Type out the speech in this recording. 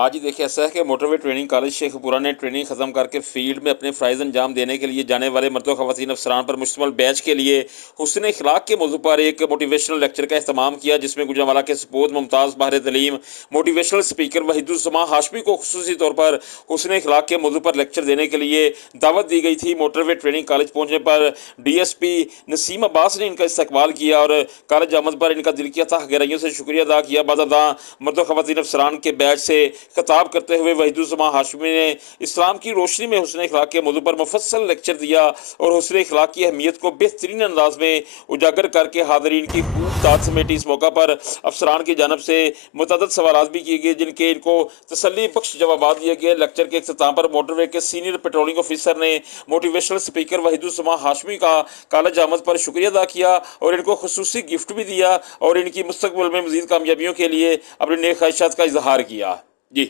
آج ہی دیکھیں ایسا ہے کہ موٹر وے ٹریننگ کالج شیخ پورہ نے ٹریننگ ختم کر کے فیلڈ میں اپنے فرائض انجام دینے کے لیے جانے والے مرد و خواتین افسران پر مشتمل بیچ کے لیے حسن اخلاق کے موضوع پر ایک موٹیویشنل لیکچر کا اہتمام کیا، جس میں گوجرانوالہ کے سپوت ممتاز ماہر تعلیم موٹیویشنل اسپیکر وحید الزماں ہاشمی کو خصوصی طور پر حسن اخلاق کے موضوع پر لیکچر دینے کے لیے دعوت دی گئی تھی۔ موٹر وے ٹریننگ کالج پہنچنے پر ڈی ایس پی نسیم عباس نے ان کا استقبال کیا اور کالج آمد پر ان کا دل کیا تھا گہرائیوں سے شکریہ ادا کیا۔ بعد ازاں مرد و خواتین افسران کے بیچ سے خطاب کرتے ہوئے وحید الزماں ہاشمی نے اسلام کی روشنی میں حسن اخلاق کے موضوع پر مفصل لیکچر دیا اور حسن اخلاق کی اہمیت کو بہترین انداز میں اجاگر کر کے حاضرین کی خوب داد سمیٹی۔ اس موقع پر افسران کی جانب سے متعدد سوالات بھی کیے گئے، جن کے ان کو تسلی بخش جوابات دیے گئے۔ لیکچر کے اختتام پر موٹر وے کے سینئر پیٹرولنگ آفیسر نے موٹیویشنل اسپیکر وحید الزماں ہاشمی کا کالج آمد پر شکریہ ادا کیا اور ان کو خصوصی گفٹ بھی دیا اور ان کی مستقبل میں مزید کامیابیوں کے لیے اپنے نیک خواہشات کا اظہار کیا۔ جی